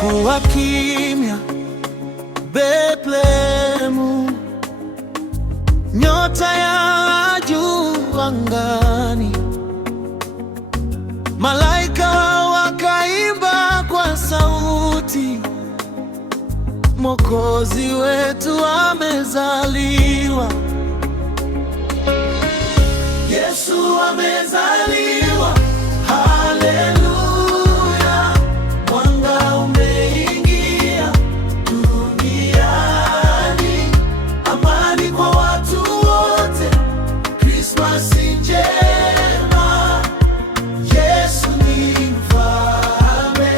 Kulikuwa kimya Bethlehemu, nyota ya juu angani. Malaika wakaimba kwa sauti, Mwokozi wetu amezaliwa. Yesu amezaliwa, haleluya. Mwanga umeingia duniani, amani kwa watu wote, Krismasi njema. Yesu ni mfalme,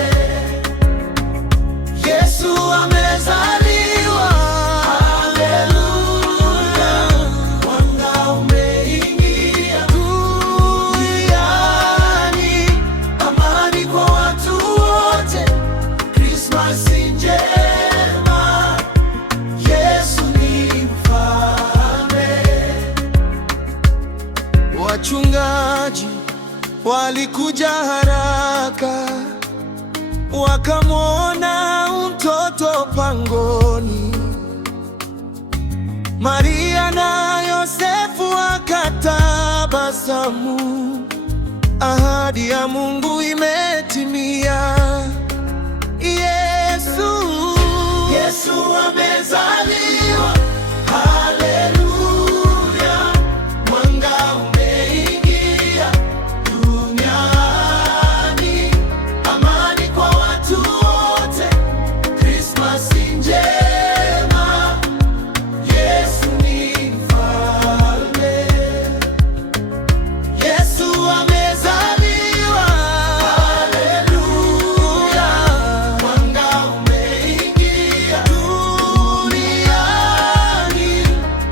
Yesu amezaliwa, haleluya. Mwanga umeingia duniani, amani kwa watu wote, Krismasi njema. Yesu ni mfalme. Wachungaji walikuja haraka, wakamwona mtoto pangoni. Maria na Yosefu wakatabasamu, ahadi ya Mungu imetimia. Yesu amezaliwa, haleluya. Mwanga umeingia duniani, amani kwa watu wote, Krismasi njema. Yesu ni mfalme, Yesu amezaliwa, haleluya. Mwanga umeingia duniani,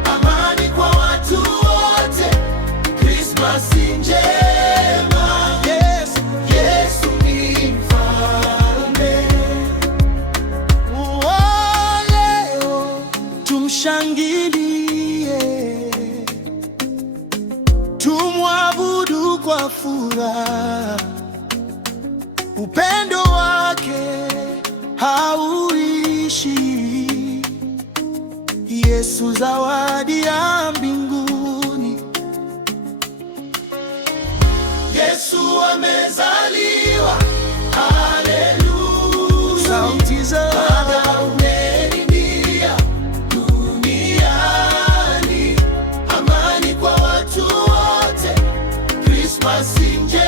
amani kwa watu wote, Krismasi njema. Yesu ni mfalme. Leo tumshangilie, tumwabudu kwa furaha. Upendo wake hauishi, Yesu zawadi ya mbinguni. Yesu amezaliwa, haleluya. Sauti za umeenea duniani, amani kwa watu wote, Krismasi njema.